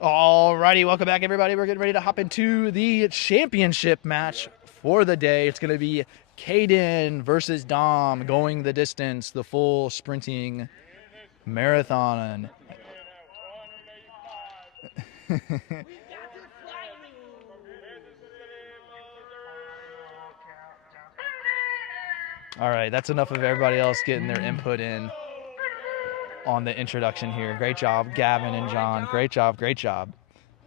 Alrighty, welcome back, everybody. We're getting ready to hop into the championship match for the day. It's going to be Caden versus Dom going the distance, the full sprinting marathon. All right, that's enough of everybody else getting their input in on the introduction here. Great job, Gavin and John. Great job, great job.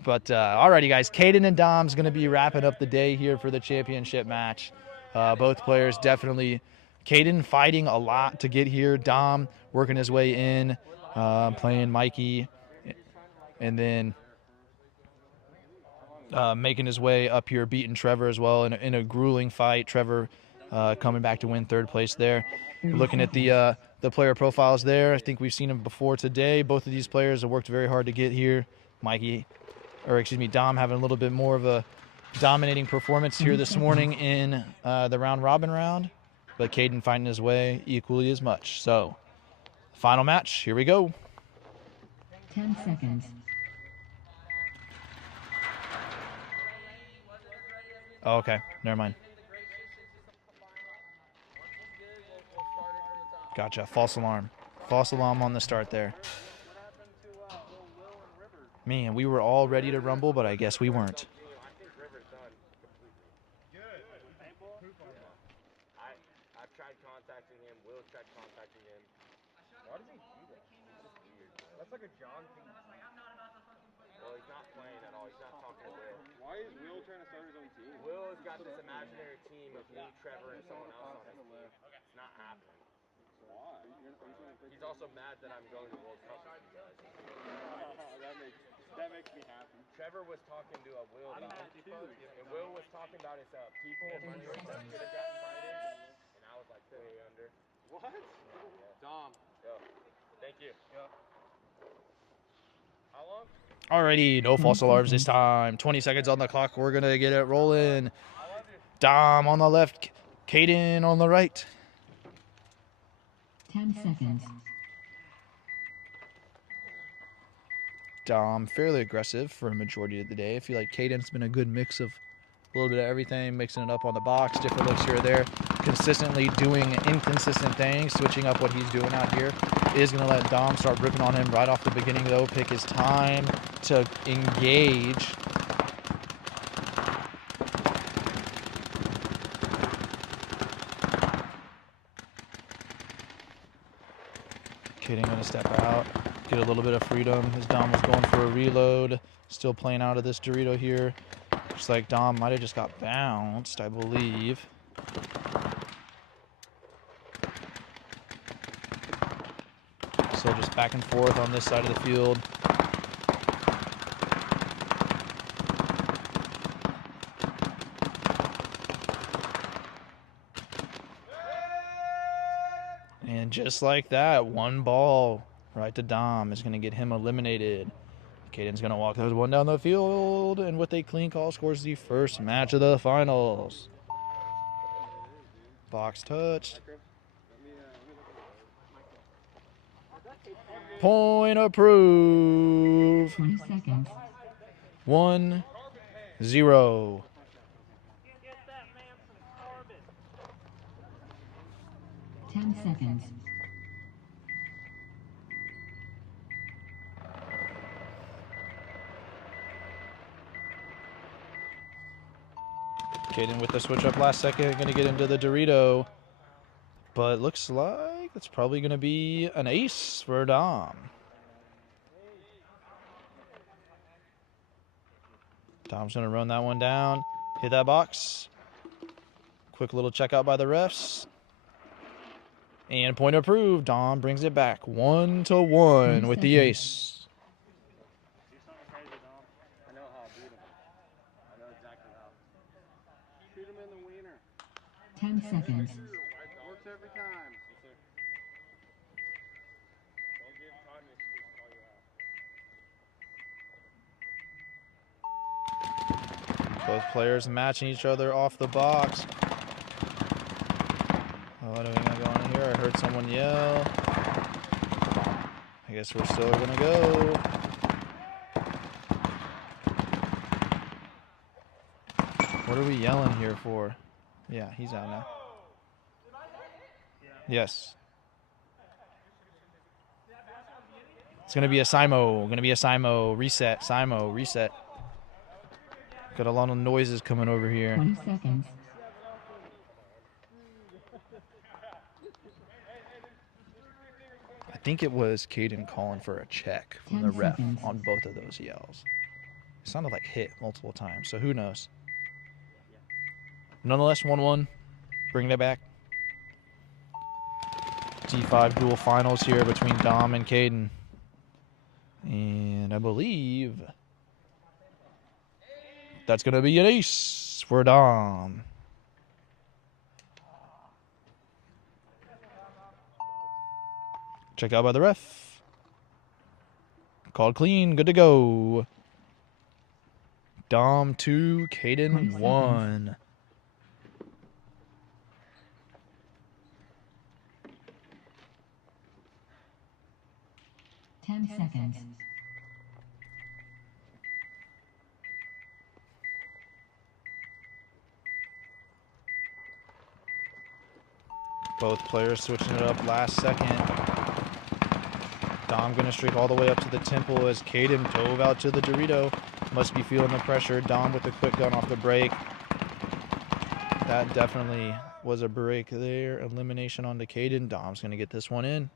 But alrighty, guys, Caden and Dom's going to be wrapping up the day here for the championship match. Both players definitely, Caden fighting a lot to get here. Dom working his way in, playing Mikey, and then making his way up here, beating Trevor as well in a grueling fight. Trevor coming back to win third place there. Looking at the player profiles there, I think we've seen them before today. Both of these players have worked very hard to get here. Dom having a little bit more of a dominating performance here this morning in the round robin round, but Caden finding his way equally as much. So, final match, here we go. 10 seconds. Oh, okay, never mind. Gotcha, false alarm. False alarm on the start there. Man, we were all ready to rumble, but I guess we weren't. I've tried contacting him. Will tried contacting him. Why does he do that? It's just weird. That's like a John thing. Well, he's not playing at all. He's not talking to Will. Why is Will trying to start his own team? Will has got this imaginary team of me, Trevor, and someone else on his team. It's not happening. Why? He's also mad that I'm going to World Cup with you guys. That makes me happy. Trevor was talking to Will about it, and Will was talking about his people that should have gotten invited, and I was like, stay under. What? Yeah. Dom. Yo. Thank you. Yo. How long? Alrighty, no false alarms this time. 20 seconds on the clock. We're going to get it rolling. Dom on the left, Caden on the right. 10 seconds. Dom fairly aggressive for a majority of the day. I feel like Caden's been a good mix of a little bit of everything, mixing it up on the box, different looks here or there, consistently doing inconsistent things, switching up what he's doing out here. Is going to let Dom start ripping on him right off the beginning, though. Pick his time to engage. Caden going to step out, get a little bit of freedom as Dom was going for a reload. Still playing out of this Dorito here. Looks like Dom might have just got bounced, I believe. So just back and forth on this side of the field. And just like that, one ball right to Dom is going to get him eliminated. Caden's going to walk those one down the field, and with a clean call, scores the first match of the finals. Box touched. Point approved. 20 seconds. 1-0. 10 seconds. Caden with the switch up last second, going to get into the Dorito. But looks like it's probably going to be an ace for Dom. Dom's going to run that one down, hit that box. Quick little checkout by the refs. And point approved. Dom brings it back 1-1 with the ace. 10 seconds. Works every time. Both players matching each other off the box. What do we got going on here? I heard someone yell. I guess we're still gonna go. What are we yelling here for? Yeah, he's out now. Yes. It's going to be a Simo. Going to be a Simo. Reset. Simo. Reset. Got a lot of noises coming over here. 20 seconds. I think it was Caden calling for a check from 10 the ref seconds. on both of those yells. It sounded like hit multiple times, so who knows. Nonetheless, 1-1. Bringing it back. D5 dual finals here between Dom and Caden. And I believe that's going to be an ace for Dom. Checked out by the ref. Called clean. Good to go. Dom 2, Caden 1. Seconds. Both players switching it up last second. Dom going to streak all the way up to the temple as Caden dove out to the Dorito. Must be feeling the pressure. Dom with the quick gun off the break. That definitely was a break there. Elimination onto Caden. Dom's going to get this one in.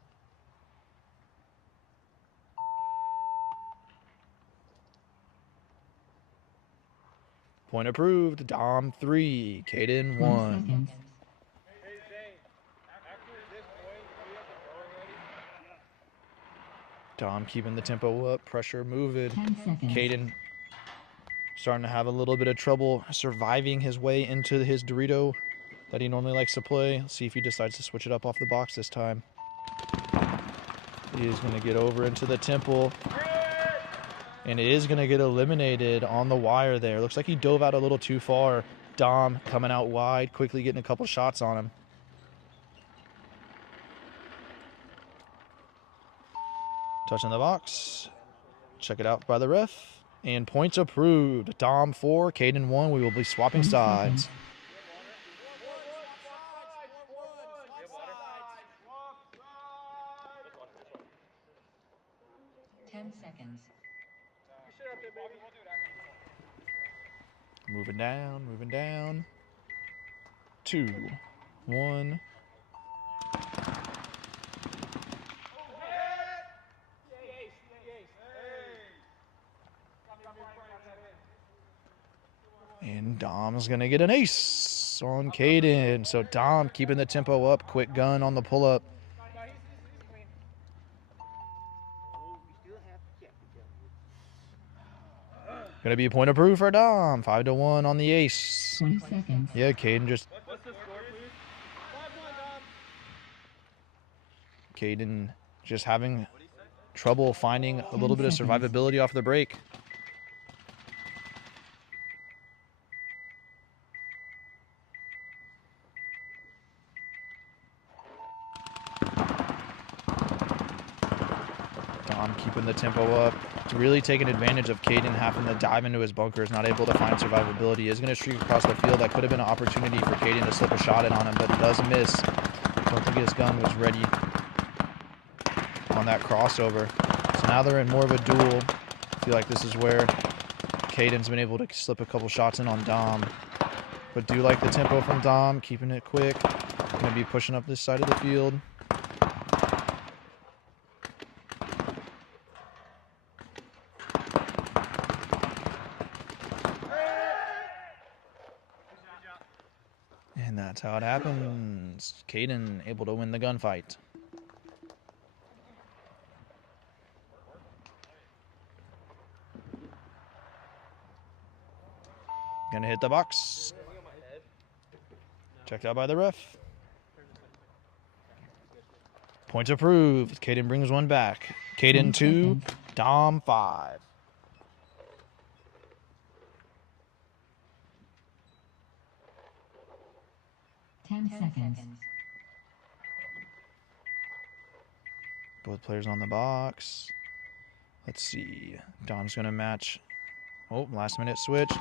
Point approved. Dom 3, Caden 1. Dom keeping the tempo up, pressure moving. Caden starting to have a little bit of trouble surviving his way into his Dorito that he normally likes to play. Let's see if he decides to switch it up off the box this time. He is going to get over into the temple. And it is going to get eliminated on the wire there. Looks like he dove out a little too far. Dom coming out wide, quickly getting a couple shots on him. Touching the box. Check it out by the ref. And points approved. Dom 4, Caden 1. We will be swapping sides. 10 seconds. Moving down, moving down. 2, 1. And Dom's going to get an ace on Caden. So Dom keeping the tempo up. Quick gun on the pull-up. Going to be a point approved for Dom. 5-1 on the ace. 20 seconds. Yeah, Caden just... Caden just having trouble finding a little bit of survivability off the break. Dom keeping the tempo up. Really taking advantage of Caden having to dive into his bunkers, not able to find survivability. Is going to streak across the field. That could have been an opportunity for Caden to slip a shot in on him, but it does miss. Don't think his gun was ready on that crossover. So now they're in more of a duel. I feel like this is where Caden's been able to slip a couple shots in on Dom. But do like the tempo from Dom, keeping it quick. Going to be pushing up this side of the field. And that's how it happens. Caden able to win the gunfight. Gonna hit the box. Checked out by the ref. Points approved. Caden brings one back. Caden 2, Dom 5. Seconds. Both players on the box. Let's see. Dom's going to match. Oh, last minute switch.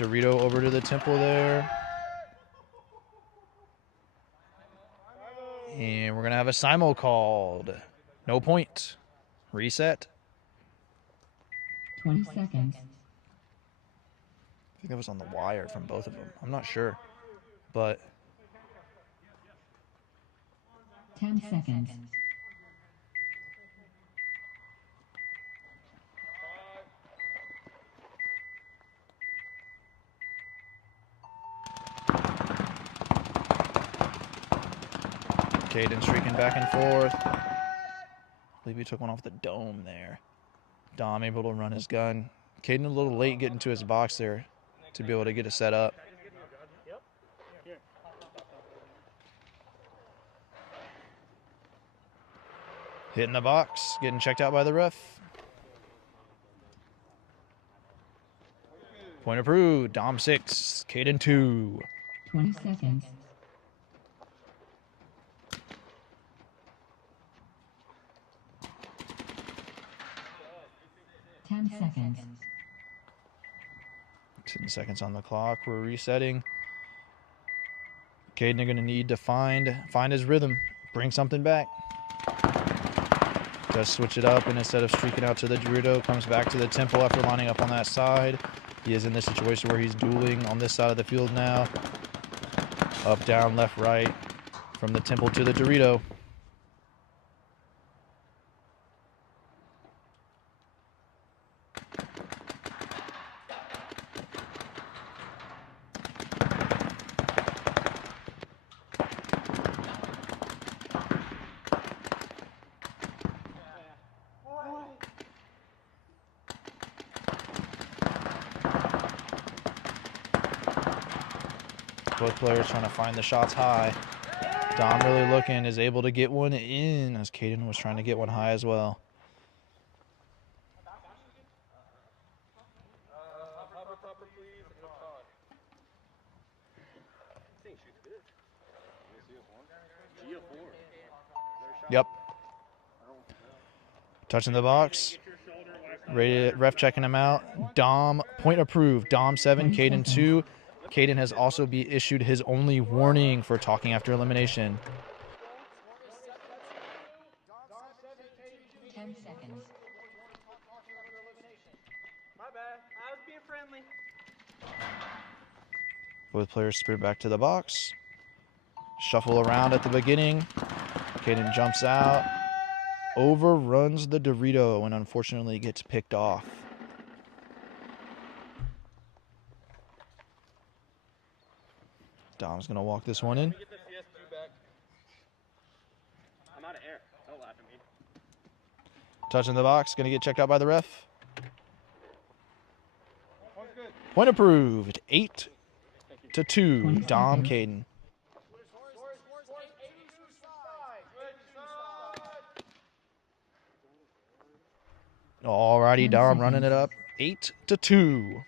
Dorito over to the temple there. And we're going to have a simul called. No point. Reset. 20 seconds. I think that was on the wire from both of them. I'm not sure. But 10 seconds. Caden streaking back and forth. I believe he took one off the dome there. Dom able to run his gun. Caden a little late getting to his box there to be able to get it set up. Hitting the box, getting checked out by the ref. Point approved. Dom 6, Caden 2. 20 seconds. Seconds. 10 seconds on the clock. We're resetting. Caden going to need to find his rhythm, bring something back. Just switch it up, and instead of streaking out to the Dorito, comes back to the temple after lining up on that side. He is in this situation where he's dueling on this side of the field now. Up, down, left, right, from the temple to the Dorito. Both players trying to find the shots high. Dom really looking, is able to get one in as Caden was trying to get one high as well. Yep. Touching the box. Ref checking him out. Dom, point approved. Dom 7, Caden 2. Caden has also been issued his only warning for talking after elimination. 10 seconds. My bad. I was being friendly. Both players sprint back to the box. Shuffle around at the beginning. Caden jumps out. Overruns the Dorito and unfortunately gets picked off. Dom's going to walk this one in. I'm out of air. Don't laugh at me. Touching the box, going to get checked out by the ref. Point approved. 8-2. Dom Caden. Alrighty, Dom running it up. 8-2.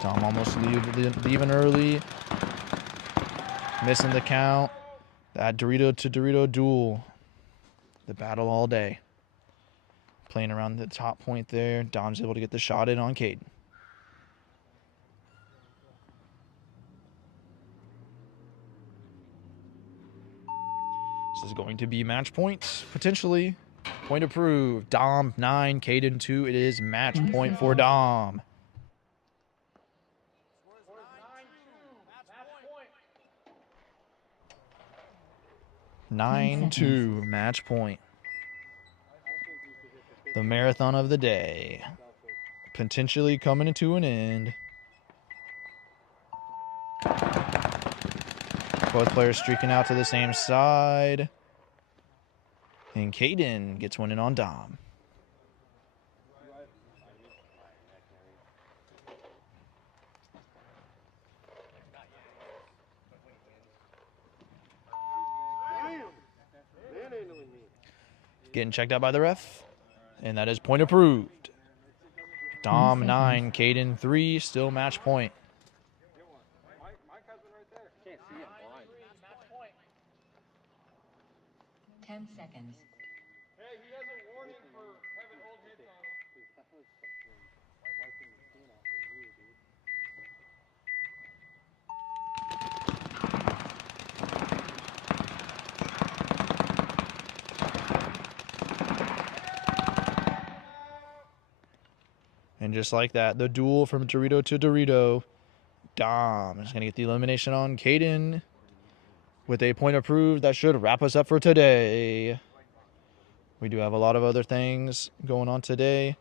Dom almost leaving early. Missing the count. That Dorito to Dorito duel. The battle all day. Playing around the top point there. Dom's able to get the shot in on Caden. This is going to be match point, potentially. Point approved. Dom 9, Caden 2. It is match point for Dom. 9-2, match point. The marathon of the day. Potentially coming to an end. Both players streaking out to the same side. And Caden gets one in on Dom. Getting checked out by the ref. And that is point approved. Dom 9, Caden 3, still match point. 10 seconds. And just like that, the duel from Dorito to Dorito. Dom is going to get the elimination on Caden with a point approved. That should wrap us up for today. We do have a lot of other things going on today.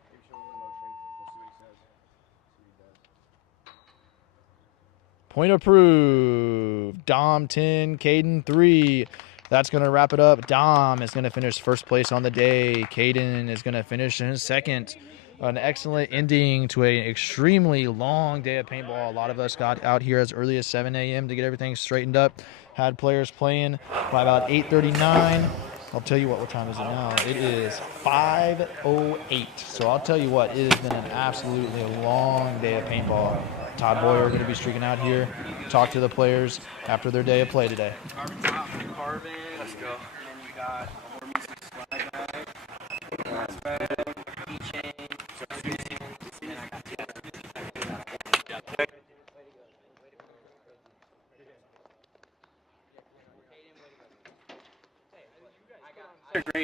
Point approved. Dom 10, Caden 3. That's going to wrap it up. Dom is going to finish first place on the day. Caden is going to finish in second. An excellent ending to an extremely long day of paintball. A lot of us got out here as early as 7 a.m. to get everything straightened up. Had players playing by about 8:39. I'll tell you what time is it now? It is 5:08. So I'll tell you what, it has been an absolutely long day of paintball. Todd Boyer are going to be streaking out here, talk to the players after their day of play today. Carbon top, carbon. Let's go. And then you got a more music slide bag, glass bag, keychain, and I got a great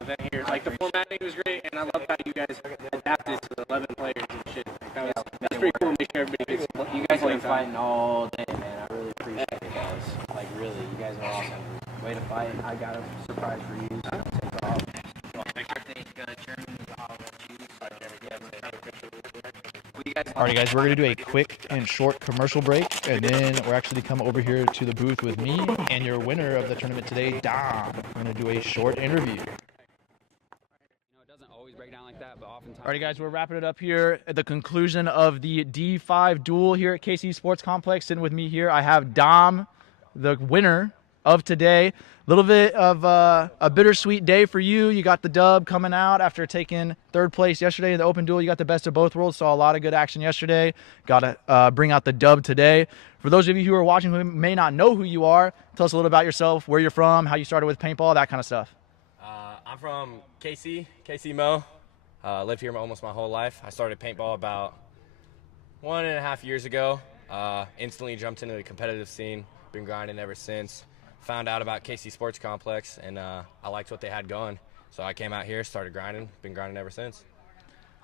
event here. Like the formatting was great, and I love how you guys adapted to the 11 players and shit. That's pretty cool. Make sure everybody gets. You guys have been fighting all day, man. I really appreciate it, guys. Like, really, you guys are awesome. Way to fight. I got a surprise for you, so take off. I think Chairman will let you. All right, guys, we're going to do a quick and short commercial break, and then we're actually come over here to the booth with me and your winner of the tournament today, Dom. We're going to do a short interview. Alrighty, guys, we're wrapping it up here at the conclusion of the D5 duel here at KC Sports Complex. Sitting with me here, I have Dom, the winner of today. A little bit of a bittersweet day for you. You got the dub coming out after taking third place yesterday in the open duel. You got the best of both worlds. Saw a lot of good action yesterday. Got to bring out the dub today. For those of you who are watching who may not know who you are, tell us a little about yourself, where you're from, how you started with paintball, that kind of stuff. I'm from KC Mo. Lived here almost my whole life. I started paintball about 1.5 years ago. Instantly jumped into the competitive scene. Been grinding ever since. Found out about KC Sports Complex, and I liked what they had going. So I came out here, started grinding. Been grinding ever since.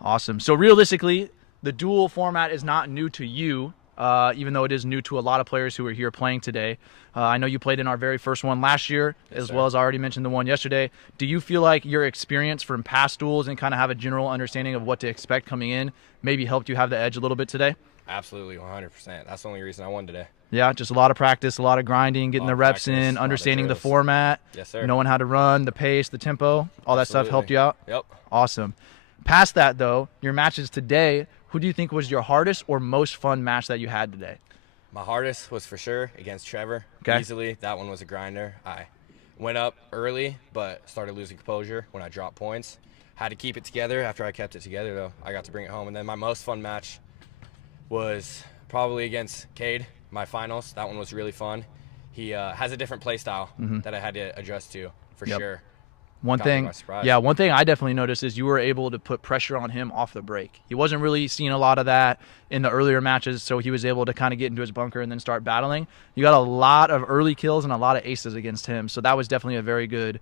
Awesome. So realistically, the dual format is not new to you, even though it is new to a lot of players who are here playing today. I know you played in our very first one last year, as well as I already mentioned the one yesterday. Do you feel like your experience from past duels and kind of have a general understanding of what to expect coming in maybe helped you have the edge a little bit today? Absolutely, 100%. That's the only reason I won today. Yeah, just a lot of practice, a lot of grinding, getting the reps in, understanding the format, yes, sir. Knowing how to run, the pace, the tempo, all that stuff helped you out? Yep. Awesome. Past that, though, your matches today, who do you think was your hardest or most fun match that you had today? My hardest was for sure against Trevor. Okay. Easily. That one was a grinder. I went up early, but started losing composure when I dropped points. Had to keep it together. After I kept it together, though, I got to bring it home. And then my most fun match was probably against Cade, my finals. That one was really fun. He has a different play style that I had to adjust to, for sure. One thing I definitely noticed is you were able to put pressure on him off the break. He wasn't really seeing a lot of that in the earlier matches, so he was able to kind of get into his bunker and then start battling. You got a lot of early kills and a lot of aces against him, so that was definitely a very good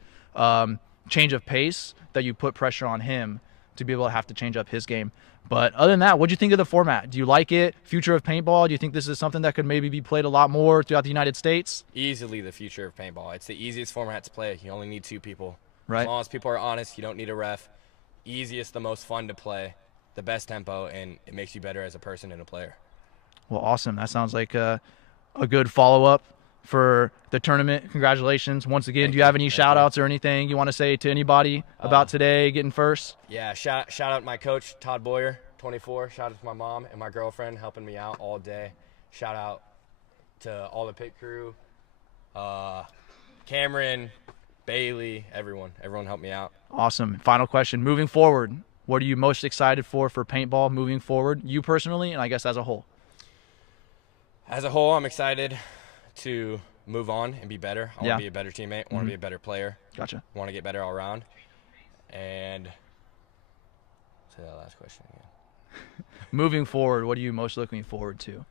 change of pace that you put pressure on him to be able to have to change up his game. But other than that, what do you think of the format? Do you like it? Future of paintball? Do you think this is something that could maybe be played a lot more throughout the United States? Easily the future of paintball. It's the easiest format to play. You only need 2 people. Right. As long as people are honest, you don't need a ref. Easiest, the most fun to play, the best tempo, and it makes you better as a person and a player. Well, awesome. That sounds like a good follow-up for the tournament. Congratulations once again. Do you have any shout-outs or anything you want to say to anybody about today getting first? Yeah, shout out my coach, Todd Boyer, 24. Shout out to my mom and my girlfriend helping me out all day. Shout out to all the pit crew, Cameron, Bailey, everyone helped me out. Awesome. Final question. Moving forward, what are you most excited for paintball moving forward, you personally, and I guess as a whole? As a whole, I'm excited to move on and be better. I want to be a better teammate. I want to be a better player. Gotcha. I want to get better all around. And Say that last question again. Moving forward, what are you most looking forward to?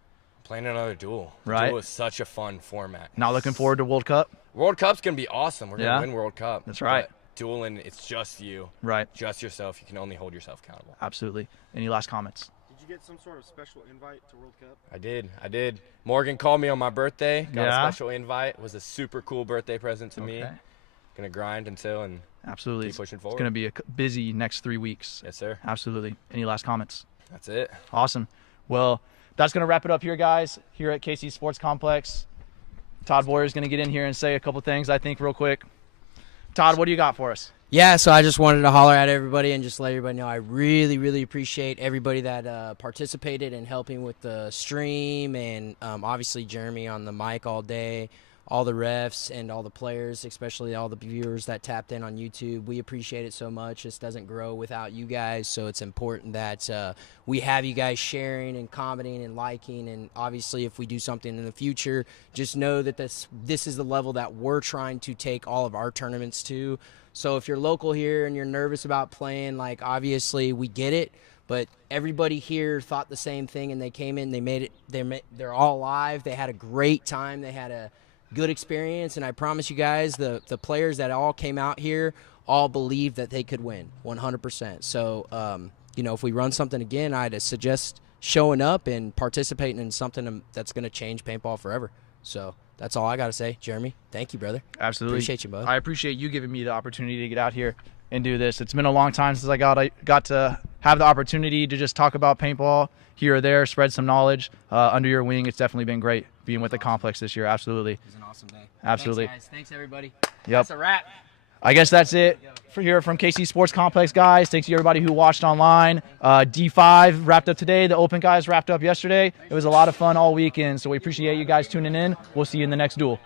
Playing another Duel. Right. Duel is such a fun format. Not looking forward to World Cup? World Cup's going to be awesome. We're going to Yeah. win World Cup. That's right. But dueling, it's just you. Right. Just yourself. You can only hold yourself accountable. Absolutely. Any last comments? Did you get some sort of special invite to World Cup? I did. Morgan called me on my birthday. Got Yeah? a special invite. It was a super cool birthday present to me. Okay. Gonna grind until and Absolutely. keep pushing It's forward. going to be a busy next 3 weeks. Yes, sir. Absolutely. Any last comments? That's it. Awesome. Well, that's going to wrap it up here, guys, here at KC Sports Complex. Todd Boyer is going to get in here and say a couple things, I think, real quick. Todd, what do you got for us? Yeah, so I just wanted to holler at everybody and just let everybody know I really, really appreciate everybody that participated in helping with the stream, and obviously Jeremy on the mic all day, all the refs and all the players, especially all the viewers that tapped in on YouTube. We appreciate it so much. This doesn't grow without you guys, so it's important that we have you guys sharing and commenting and liking, and obviously if we do something in the future, just know that this is the level that we're trying to take all of our tournaments to. So if you're local here and you're nervous about playing, like, obviously we get it, but everybody here thought the same thing, and they came in, they made it, they're all live, they had a great time, they had a good experience, and I promise you guys, the players that all came out here all believed that they could win 100%. So, if we run something again, I'd suggest showing up and participating in something that's going to change paintball forever. So that's all I got to say. Jeremy, thank you, brother. Absolutely. Appreciate you, bud. I appreciate you giving me the opportunity to get out here and do this. It's been a long time since I got to have the opportunity to just talk about paintball here or there, spread some knowledge under your wing. It's definitely been great being with the complex this year. Absolutely. It was an awesome day. Absolutely. Thanks, guys. Thanks, everybody. Yep. That's a wrap. I guess that's it for here from KC Sports Complex, guys. Thanks to everybody who watched online. D5 wrapped up today. The Open guys wrapped up yesterday. It was a lot of fun all weekend, so we appreciate you guys tuning in. We'll see you in the next duel.